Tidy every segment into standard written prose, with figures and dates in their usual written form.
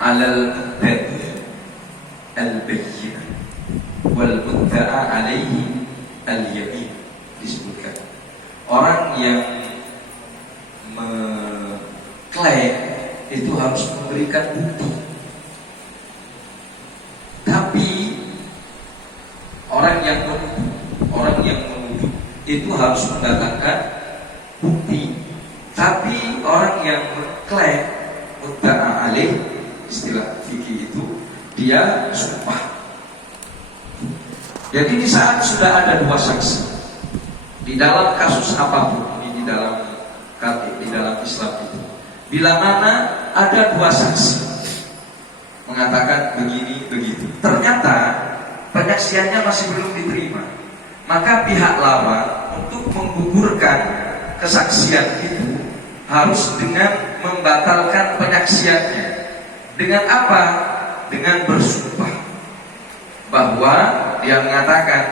alal mudda'i al-bayyinah wal mudda'a alaihi al-yamin. Disebutkan orang yang mengklaim itu harus memberikan bukti, tapi orang yang menuduh itu harus mendatangkan bukti. Tapi orang yang mengklaim mudda'a alaih, istilah fikih itu, dia sumpah. Jadi di saat sudah ada dua saksi di dalam kasus apapun, ini di dalam Islam itu, bila mana ada dua saksi mengatakan begini begitu, ternyata penyaksiannya masih belum diterima, maka pihak lawan untuk menggugurkan kesaksian itu harus dengan membatalkan penyaksiannya. Dengan apa? Dengan bersumpah bahwa dia mengatakan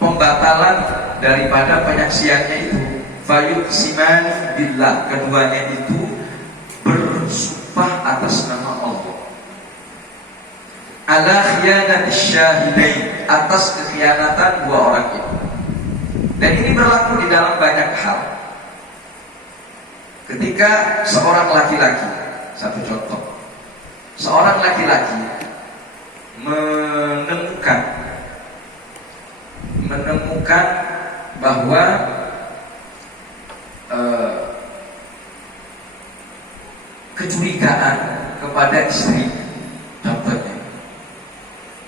pembatalan daripada penyaksiannya itu fayuqsiman billah, keduanya itu bersumpah atas nama Allah, ala khiyanati syahidain, atas kekhianatan dua orang itu. Dan ini berlaku di dalam banyak hal. Ketika seorang laki-laki, satu contoh, seorang laki-laki menemukan bahwa kecurigaan kepada istrinya, contohnya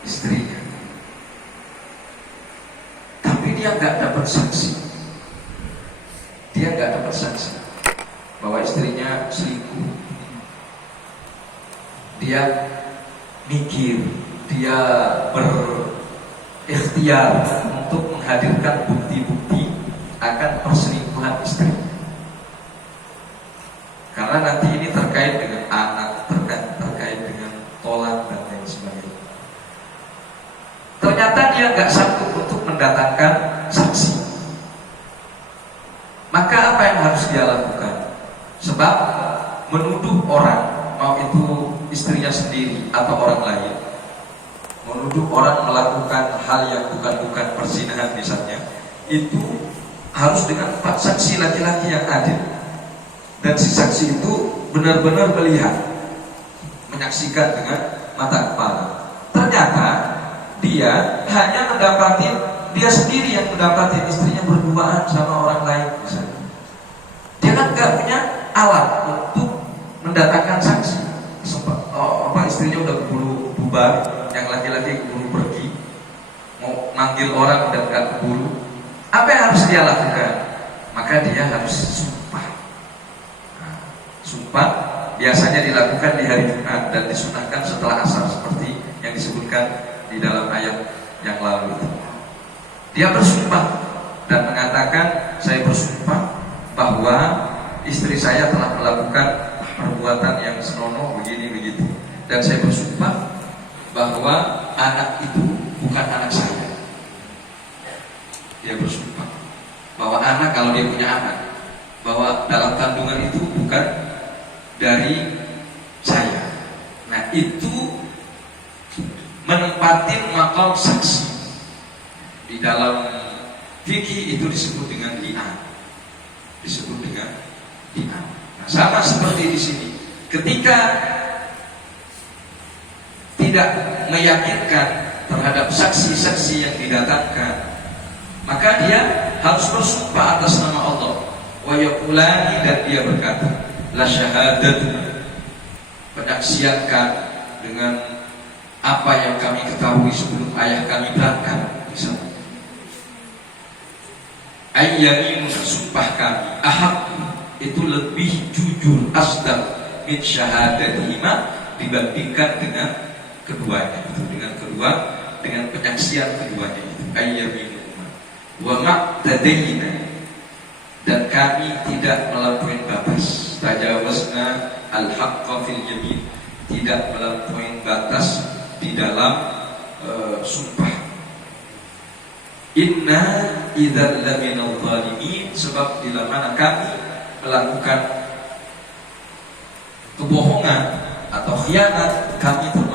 istrinya, tapi dia nggak dapat saksi, bahwa istrinya selingkuh. Dia mikir, dia berikhtiar untuk menghadirkan bukti-bukti akan perselingkuhan istri, karena nanti ini terkait dengan anak, terkait dengan tolak dan lain sebagainya. Ternyata dia nggak sanggup untuk mendatangkan saksi. Maka apa yang harus dia lakukan? Sebab menuduh orang, mau itu istrinya sendiri atau orang lain, menuduh orang melakukan hal yang bukan perzinahan misalnya, itu harus dengan saksi laki-laki yang adil, dan si saksi itu benar-benar melihat, menyaksikan dengan mata kepala. Ternyata dia hanya mendapati, dia sendiri yang mendapati istrinya berduaan sama orang lain misalnya. Dia kan gak punya alat untuk mendatangkan saksi. Istrinya udah keburu bubar, yang laki-laki keburu pergi, mau manggil orang dan gak keburu. Apa yang harus dia lakukan? Maka dia harus sumpah. Sumpah biasanya dilakukan di hari Jumat dan disunahkan setelah asar, seperti yang disebutkan di dalam ayat yang lalu. Dia bersumpah dan mengatakan, saya bersumpah bahwa istri saya telah melakukan perbuatan yang senonoh begini begitu, dan saya bersumpah bahwa anak itu bukan anak saya. Dia bersumpah bahwa anak, kalau dia punya anak, bahwa dalam kandungan itu bukan dari saya. Nah, itu menempati maqam saksi. Di dalam fikih itu disebut dengan li'an. Nah, sama seperti di sini. Ketika tidak meyakinkan terhadap saksi-saksi yang didatangkan, maka dia harus bersumpah atas nama Allah. Wa yaqulani, dan dia berkata, la syahadatuna, penyaksiankan dengan apa yang kami ketahui sebelum ayah kami berangkat, misalnya. Ayyamin, sumpah kami, ahad, itu lebih jujur, asdaq min syahadatihima, dibandingkan dengan keduanya itu, dengan penyaksian keduanya itu. Ayyamin wa ma'tadayna, dan kami tidak melampaui batas, tajawazna al-haqqa fil yamin, tidak melampaui batas di dalam sumpah. Inna idzal laminal zalimin, sebab bila mana kami melakukan kebohongan atau khianat, kami tetap